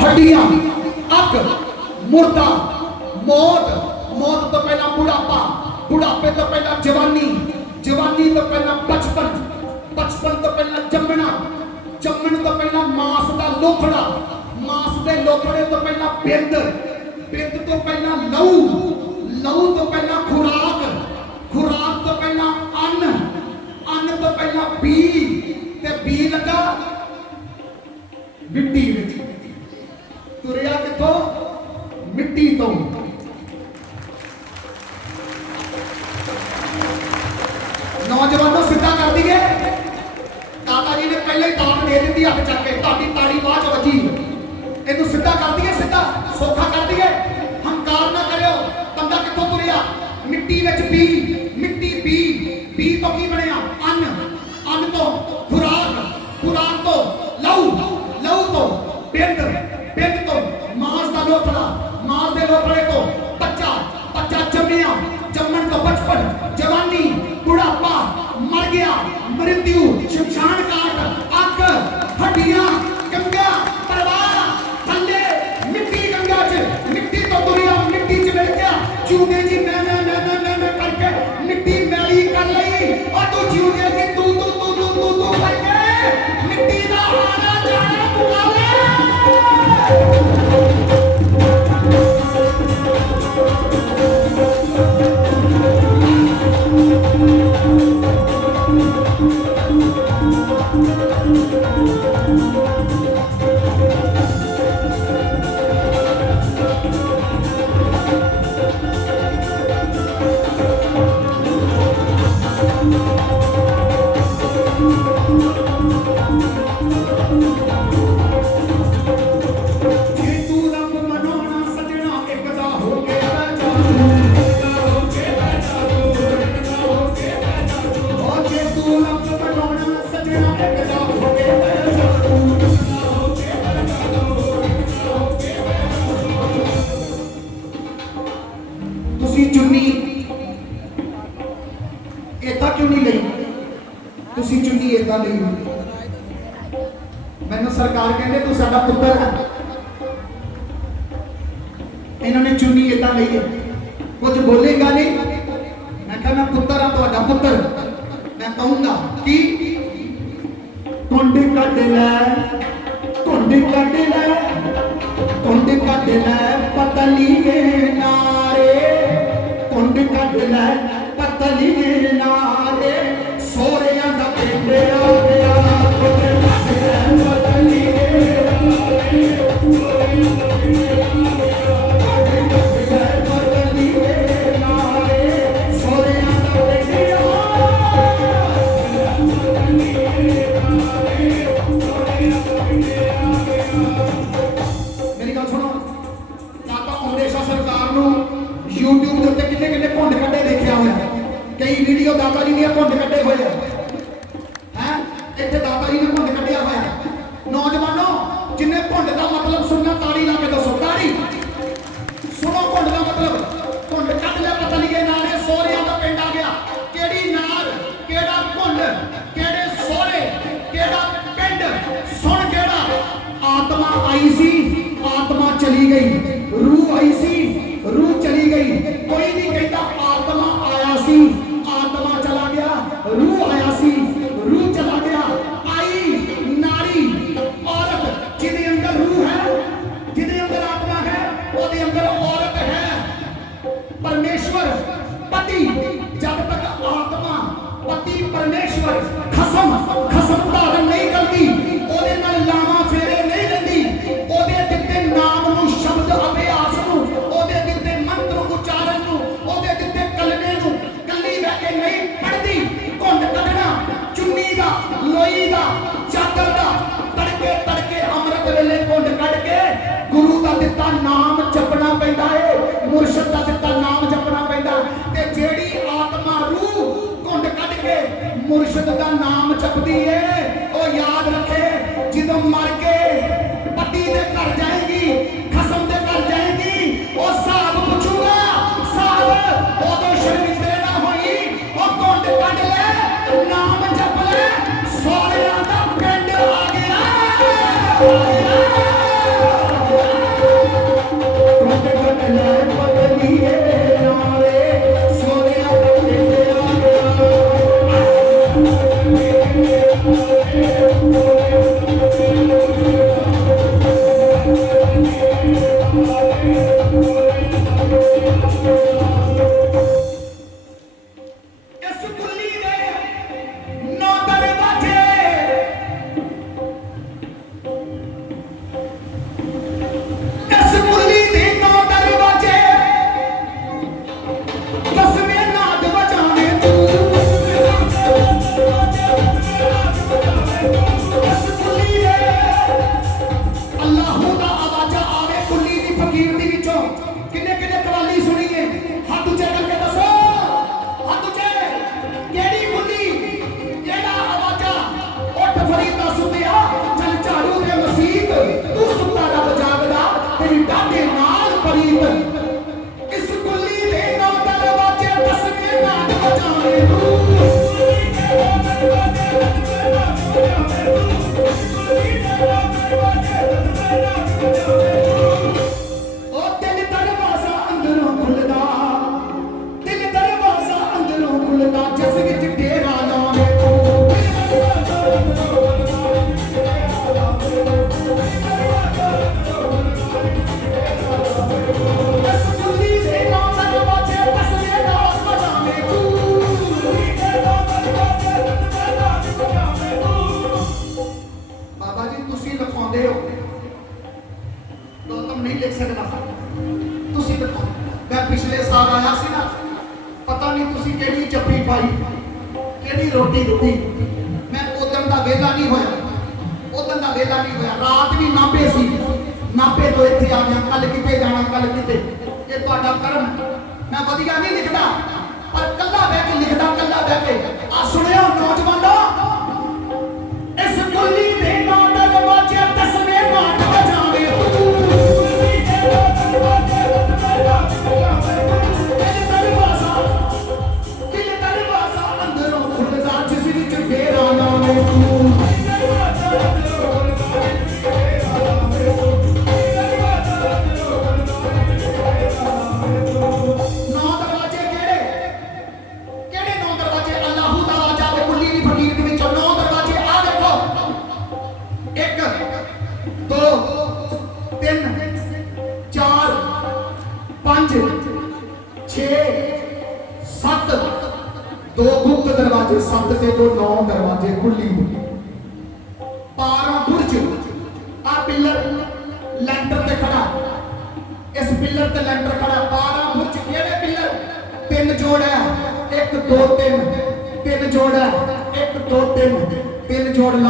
ਹੱਡੀਆਂ ਅੱਗ ਮੁਰਦਾ ਮੌਤ ਮੌਤ ਤੋਂ ਪਹਿਲਾਂ ਬੁਢਾਪਾ ਬੁਢਾਪੇ ਤੋਂ ਪਹਿਲਾਂ ਜਵਾਨੀ ਜਵਾਨੀ ਤੋਂ ਪਹਿਲਾਂ ਬਚਪਨ ਬਚਪਨ ਤੋਂ ਪਹਿਲਾਂ ਜੰਮਣਾ ਜੰਮਣ ਤੋਂ ਪਹਿਲਾਂ ਮਾਸ ਦਾ ਲੋਥੜਾ ਮਾਸ ਦੇ ਲੋਥੜੇ ਤੋਂ ਪਹਿਲਾਂ ਬਿੰਦ ਬਿੰਦ ਤੋਂ ਪਹਿਲਾਂ ਲਹੂ ਲਹੂ ਤੋਂ ਪਹਿਲਾਂ ਖੁਰਾਕ ਖੁਰਾਕ ਤੋਂ ਪਹਿਲਾਂ ਅੰਨ ਅੰਨ ਤੋਂ ਪਹਿਲਾਂ ਬੀ ਤੇ ਬੀ ਲੱਗਾ ਮਿੱਟੀ ਵਿੱਚ। ਤੁਰਿਆ ਕਿੱਥੋਂ? ਮਿੱਟੀ ਤੋਂ। ਨੌਜਵਾਨੋ ਸਿੱਧਾ ਕਰ ਦਈਏ। ਦਾਦਾ ਜੀ ਨੇ ਪਹਿਲੇ ਹੀ ਦੇ ਦਿੱਤੀ ਹੱਥ ਚੱਕ ਕੇ। ਤੁਹਾਡੀ ਤਾੜੀ ਬਾਅਦ ਵੱਜੀ। ਇਹਨੂੰ ਸਿੱਧਾ ਕਰ ਦਈਏ, ਸਿੱਧਾ। ਸੌਖਾ ਕਰ ਦਈਏ। ਹੰਕਾਰ ਨਾ ਕਰਿਓ। ਬੰਦਾ ਕਿੱਥੋਂ ਤੁਰਿਆ? ਮਿੱਟੀ ਵਿੱਚ ਬੀ ਮਿੱਟੀ ਬੀ ਬੀ ਤੋਂ ਕੀ ਬਣਿਆ? ਅੰਨ। ਅੰਨ ਤੋਂ ਖੁਰਾਕ। ਖੁਰਾਕ ਤੋਂ ਲਹੂ। ਪਿੰਡ ਪਿੰਡ ਤੋਂ ਮਾਸ ਦਾ ਲੋਥੜਾ ਮਾਸ ਦੇ ਲੋਥੜੇ ਤੋਂ ਬੱਚਾ ਬੱਚਾ ਜੰਮਿਆ ਜੰਮਣ ਤੋਂ ਬਚਪਨ ਜਵਾਨੀ ਬੁਢਾਪਾ ਮਰ ਗਿਆ ਮ੍ਰਿਤਿਉ ਸ਼ਮਸ਼ਾਨ ਘਾਟ ਅੱਗ ਹੱਡੀਆਂ ਗੰਗਾ ਪਰਵਾਹ ਥੱਲੇ ਮਿੱਟੀ ਗੰਗਾ 'ਚ ਮਿੱਟੀ ਤੋਂ ਦੁਨੀਆ ਮਿੱਟੀ 'ਚ ਮਿਲ ਗਿਆ ਚੂਨੇ ਜੀ ਮੈਂ ਮੈਂ ਮੈਂ ਮੈਂ ਮੈਂ ਮੈਂ ਕਰਕੇ ਮਿੱਟੀ ਮੈਲੀ ਕਰ ਲਈ ਔਰ ਤੂੰ ਜਿਉਂਦੇ ਦੀ ਤੂੰ ਤੂੰ ਤੂੰ ਤੂੰ ਤੂੰ ਤੂੰ ਕਰਕੇ ਮਿੱਟੀ ਦਾ ਆਣਾ ਜਾਣਾ ਮੁਕਾਲੇ ਓ ਜੇ ਕੋਈ ਨਹੀਂ ਕਹਿੰਦਾ ਆਤਮਾ ਆਇਆ ਸੀ।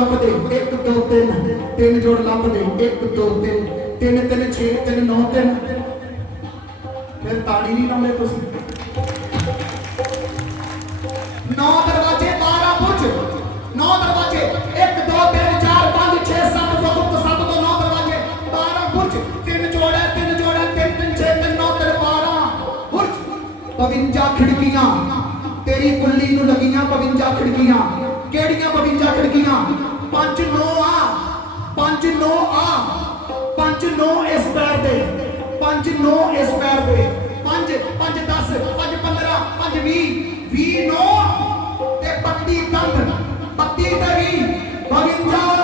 ਲੰਬ ਦੇ 1 2 3 ਤਿੰਨ ਜੋੜ ਲੰਬ ਦੇ 1 2 3 ਤਿੰਨ ਤਿੰਨ 6 ਤਿੰਨ 9 ਤਿੰਨ। ਫਿਰ ਤਾੜੀ ਨਹੀਂ ਲਾਉਂਦੇ ਤੁਸੀਂ। ਨੌ ਦਰਵਾਜ਼ੇ 12 ਪੁੱਛ ਨੌ ਦਰਵਾਜ਼ੇ 1 2 3 4 5 6 7 ਤੋਂ ਤੋਂ 7 ਤੋਂ ਨੌ ਦਰਵਾਜ਼ੇ। 12 ਪੁੱਛ ਤਿੰਨ ਜੋੜਾ ਤਿੰਨ ਜੋੜਾ ਤਿੰਨ ਤਿੰਨ 6 ਤਿੰਨ 9 ਤਿੰਨ 12 ਪੁੱਛ 52 ਖਿੜਕੀਆਂ। ਤੇਰੀ ਕੁੱਲੀ ਨੂੰ ਲੱਗੀਆਂ 52 ਖਿੜਕੀਆਂ। ਕਿਹੜੀਆਂ 52 ਖਿੜਕੀਆਂ? ਪੰਜ ਨੋ ਆ, ਪੰਜ ਨੋ ਆ, ਪੰਜ ਨੋ ਇਸ ਪੈਰ ਦੇ, ਪੰਜ ਨੋ ਇਸ ਪੈਰ ਦੇ, ਪੰਜ ਪੰਜ 10 ਪੰਜ 15 ਪੰਜ 20 20 ਨੋ ਤੇ 32 ਦੰਦ 32 ਤੇ 20 52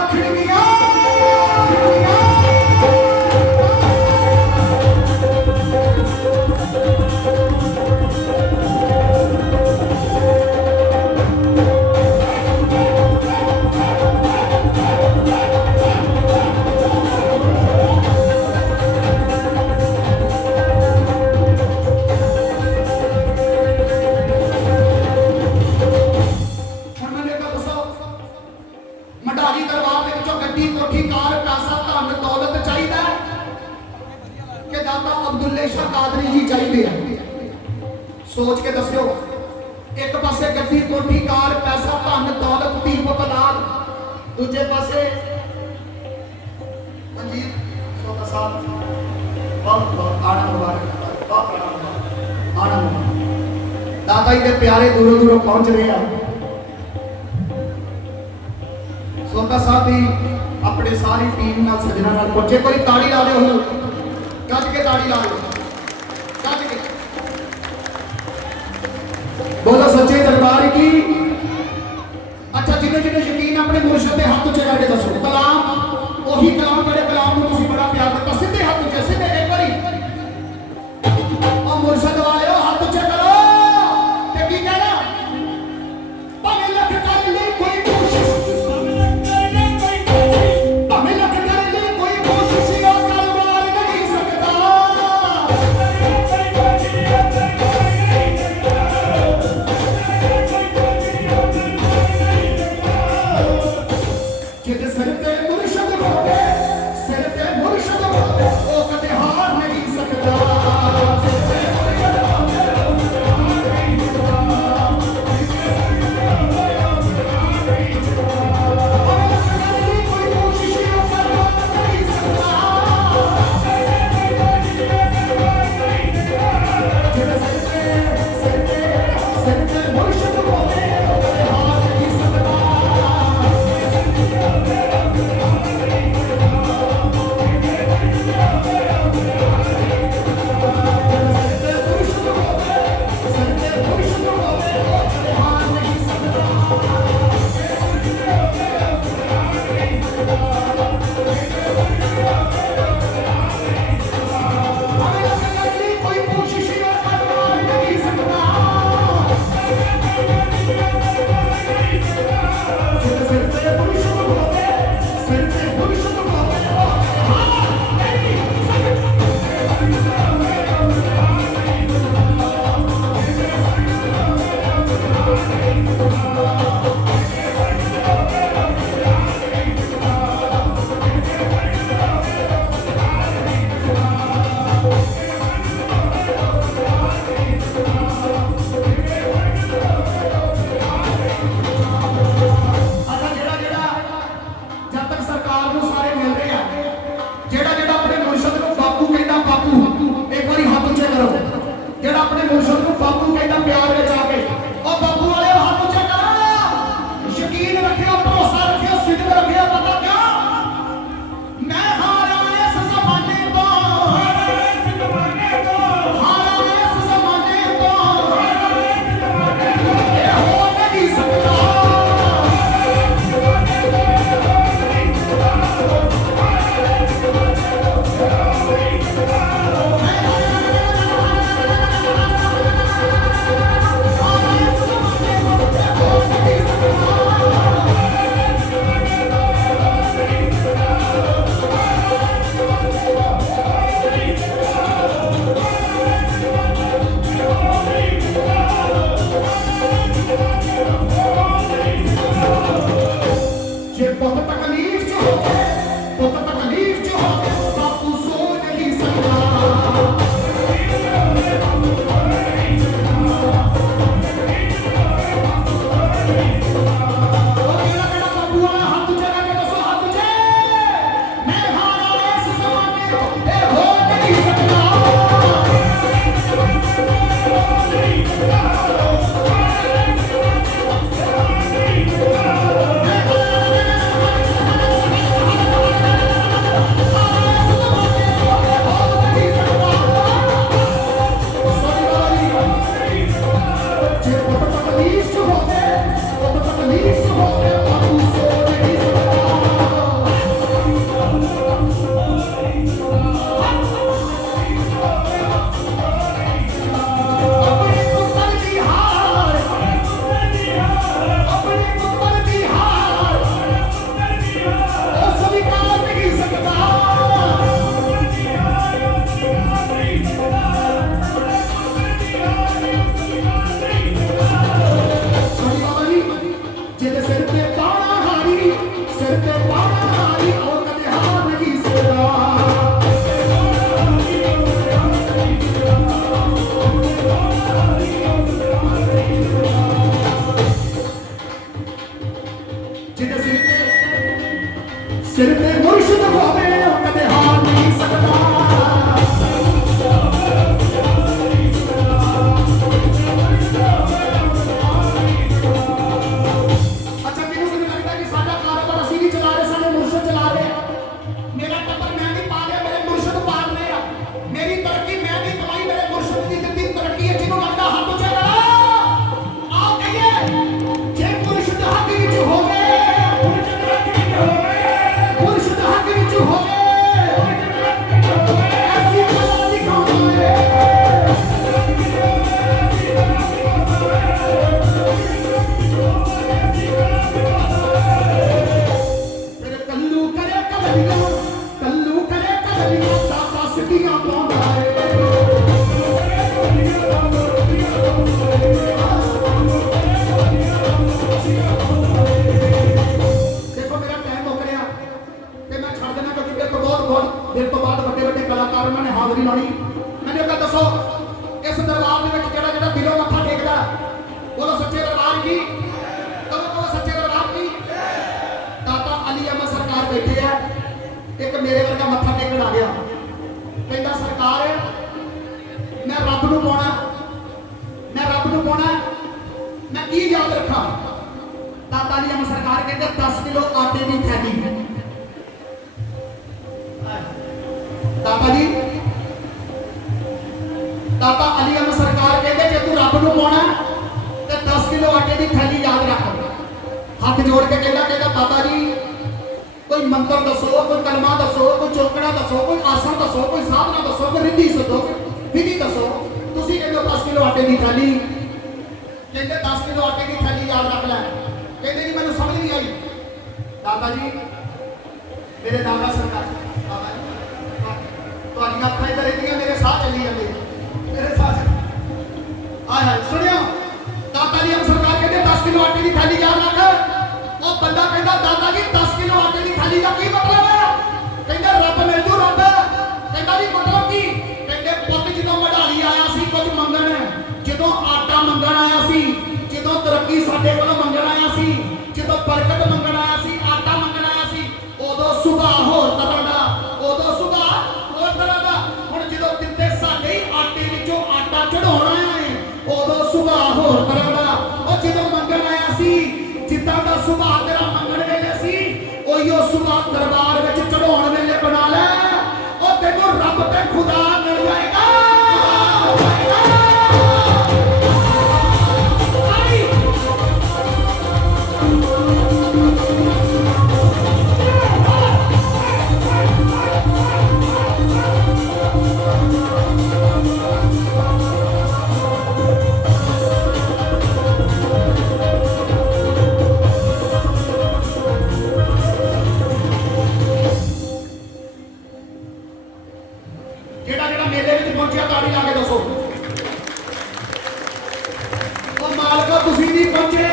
ਲਾਗੇ ਦੇ ਪਿਆਰੇ ਦੂਰੋਂ ਦੂਰੋਂ ਪਹੁੰਚ ਰਹੇ ਆ। ਸੋਤਾ ਸਾਹਿਬ ਵੀ ਆਪਣੇ ਸਾਰੀ ਟੀਮ ਨਾਲ ਸਜਣਾ ਨਾਲ ਪਹੁੰਚੇ ਕੋਈ ਤਾੜੀ ਲਾ ਦਿਓ ਹੁਣ। ਕੱਢ ਕੇ ਤਾੜੀ ਲਾ ਦਿਓ। ਅਮ ਸਰਕਾਰ ਕਹਿੰਦੇ 10 ਕਿਲੋ ਆਟੇ ਦੀ ਥੈਲੀ। ਦਾਤਾ ਜੀ। ਦਾਤਾ ਅਲੀ ਅਮ ਸਰਕਾਰ ਕਹਿੰਦੇ ਜੇ ਤੂੰ ਰੱਬ ਨੂੰ ਪਾਉਣਾ, ਤੇ 10 ਕਿਲੋ ਆਟੇ ਦੀ ਥੈਲੀ ਯਾਦ ਰੱਖ। ਹੱਥ ਜੋੜ ਕੇ ਕਹਿੰਦਾ ਕਹਿੰਦਾ ਬਾਬਾ ਜੀ, ਕੋਈ ਮੰਤਰ ਦੱਸੋ, ਕੋਈ ਕਲਮਾ ਦੱਸੋ, ਕੋਈ ਚੌਕੜਾ ਦੱਸੋ, ਕੋਈ ਆਸਣ ਦੱਸੋ, ਕੋਈ ਸਾਧਨਾ ਦੱਸੋ, ਕੋਈ ਰਿੱਧੀ ਦੱਸੋ ਵਿਧੀ ਦੱਸੋ। ਤੁਸੀਂ ਕਹਿੰਦੇ ਹੋ 10 ਕਿਲੋ ਆਟੇ ਦੀ ਥੈਲੀ। ਕਹਿੰਦੇ 10 ਕਿਲੋ ਆਟੇ ਦੀ ਥੈਲੀ ਯਾਦ ਰੱਖ ਲੈ। ਕਹਿੰਦੇ ਜੀ ਦਾਦਾ ਜੀ, ਮੇਰੇ ਦਾਦਾ ਸਰਕਾਰ। ਦਾਦਾ ਜੀ ਤੁਹਾਡੀਆਂ ਅੱਖਾਂ ਇੱਧਰ ਰਹਿੰਦੀਆਂ, ਮੇਰੇ ਸਾਹ ਚੱਲੀ ਜਾਂਦੇ। ਮੇਰੇ ਸਾਹ ਆਏ ਹਾਏ, ਸੁਣਿਓ। ਦਾਦਾ ਜੀ ਸਰਕਾਰ ਕਹਿੰਦੇ 10 ਕਿਲੋ ਆਟੇ ਦੀ ਥੈਲੀ ਯਾਦ ਰੱਖ। ਉਹ ਬੰਦਾ ਕਹਿੰਦਾ, ਦਾਦਾ ਜੀ 10 ਕਿਲੋ ਆਟੇ ਦੀ ਥੈਲੀ ਦਾ ਕੀ ਮਤਲਬ ਹੈ? ਕਹਿੰਦਾ, ਰੱਬ ਮਿਲ ਜੂ ਰੱਬ। ਕਹਿੰਦਾ ਜੀ, ਮਤਲਬ ਕੀ? ਕਹਿੰਦੇ, ਪੁੱਤ ਜਦੋਂ ਮਢਾਲੀ ਆਇਆ ਸੀ, ਕੁਝ ਮੰਗਣ, ਜਦੋਂ ਆਟਾ ਮੰਗਣ ਆਇਆ ਸੀ, ਜਦੋਂ ਤਰੱਕੀ ਸਾਡੇ ਕੋਲੋਂ ਸੁਭਾਅ ਹੋਰ ਤਰ੍ਹਾਂ ਦਾ, ਉਦੋਂ ਸੁਭਾਅ ਹੋਰ ਤਰ੍ਹਾਂ ਦਾ। ਹੁਣ ਜਦੋਂ ਦਿੱਤੇ ਸਾਡੇ ਹੀ ਆਟੇ ਵਿੱਚੋਂ ਆਟਾ ਚੜਾਉਣਾ ਹੈ, ਉਦੋਂ ਸੁਭਾਅ ਹੋਰ ਤਰ੍ਹਾਂ ਦਾ। ਉਹ ਜਦੋਂ ਮੰਗਣ ਆਇਆ ਸੀ, ਜਿੱਦਾਂ ਦਾ ਸੁਭਾਅ ਤੇਰਾ ਮੰਗਣ ਵੇਲੇ ਸੀ, ਉਹੀਓ ਸੁਭਾਅ ਦਰਬਾਰ ਵਿੱਚ ਚੜਾਉਣ ਵੇਲੇ ਬਣਾ ਲੈ। ਉਹ ਤੈਨੂੰ ਰੱਬ ਤੇ ਖੁਦਾ ਜਿਹੜਾ ਜਿਹੜਾ ਮੇਲੇ ਵਿੱਚ ਪਹੁੰਚਿਆ ਤਾੜੀ ਲਾ ਕੇ ਦੱਸੋ। ਉਹ ਮਾਲਕੋ ਤੁਸੀਂ ਨਹੀਂ ਪਹੁੰਚੇ।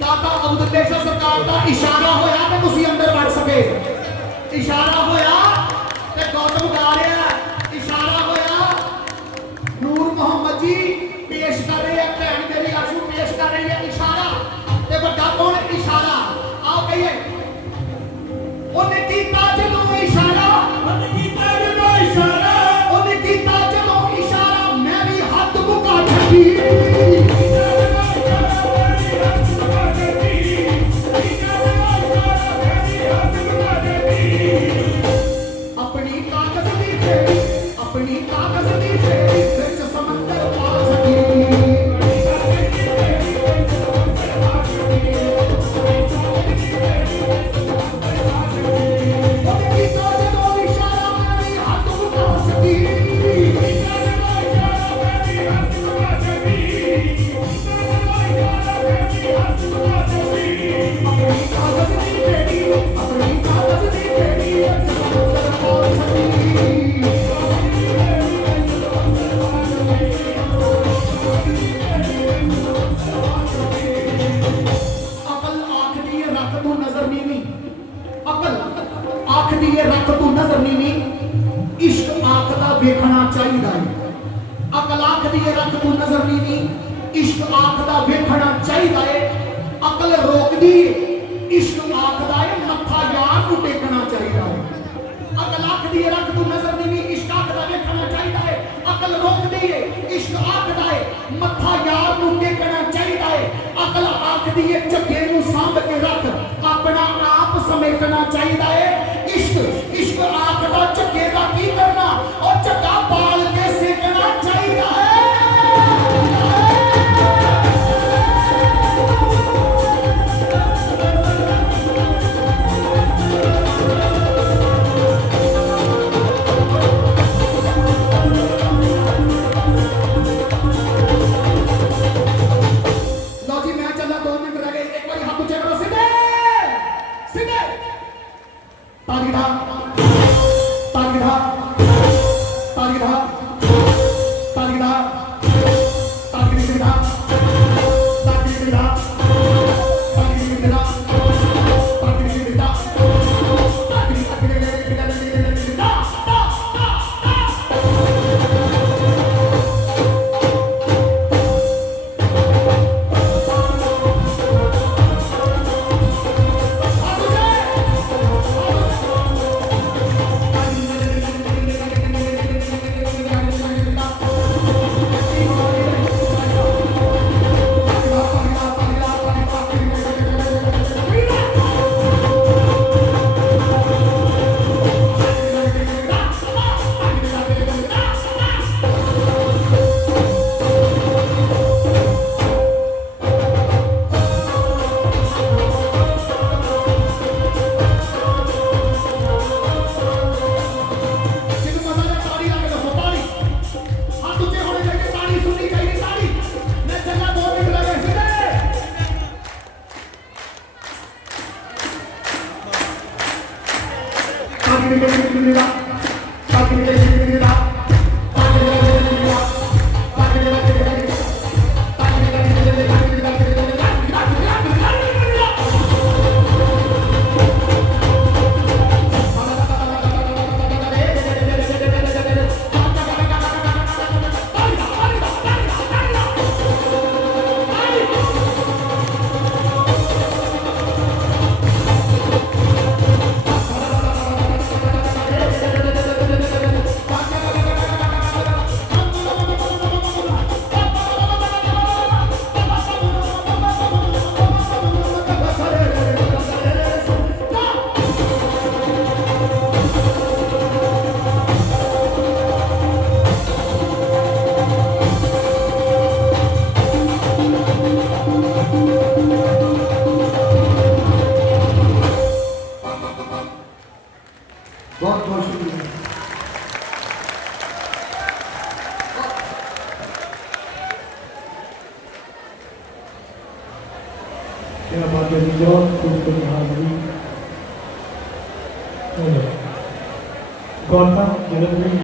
ਦਾਤਾ ਅਬਦੁੱਲੇ ਸ਼ਾਹ ਸਰਕਾਰ ਦਾ ਇਸ਼ਾਰਾ ਹੋਇਆ ਤੇ ਤੁਸੀਂ ਅੰਦਰ ਵੜ ਸਕੇ। ਇਸ਼ਾਰਾ ਹੋਇਆ you. ਆਖਦੀ ਹੈ ਰੱਖ ਤੂੰ ਨਜ਼ਰ ਨੀਵੀਂ ਅਕਲ ਆਖਦੀ ਹੈ ਰੱਖ ਤੂੰ ਨਜ਼ਰ ਨੀਵੀਂ ਇਸ਼ਕ ਆਖਦਾ ਵੇਖਣਾ ਚਾਹੀਦਾ ਹੈ ਅਕਲ ਆਖਦੀ ਹੈ ਰੱਖ ਤੂੰ ਨਜ਼ਰ ਨੀਵੀਂ ਇਸ਼ਕ ਆਖਦਾ ਵੇਖਣਾ ਚਾਹੀਦਾ ਹੈ ਅਕਲ ਰੋਕਦੀ ਹੈ ਇਸ਼ਕ ਆਖਦਾ ਹੈ ਮੱਥਾ ਯਾਰ ਨੂੰ ਟੇਕਣਾ ਚਾਹੀਦਾ ਹੈ ਅਕਲ ਆਖਦੀ ਹੈ ਰੱਖ ਤੂੰ ਨਜ਼ਰ ਨੀਵੀਂ ਇਸ਼ਕ ਆਖਦਾ ਵੇਖਣਾ ਚਾਹੀਦਾ ਹੈ ਅਕਲ ਰੋਕਦੀ ਹੈ ਇਸ਼ਕ ਆਖਦਾ ਹੈ ਮੱਥਾ ਯਾਰ ਨੂੰ ਟੇਕਣਾ ਚਾਹੀਦਾ ਹੈ ਅਕਲ ਆਖਦੀ ਹੈ ਝੱਗੇ ਨੂੰ ਸਾਂਭ ਕੇ ਰੱਖ ਆਪਣਾ ਆਪ ਚਾਹੀਦਾ ਹੈ ਇਸ਼ਕ ਇਸ਼ਕ ਆਖਦਾ ਝੱਗੇ ਦਾ ਕੀ 감사합니다.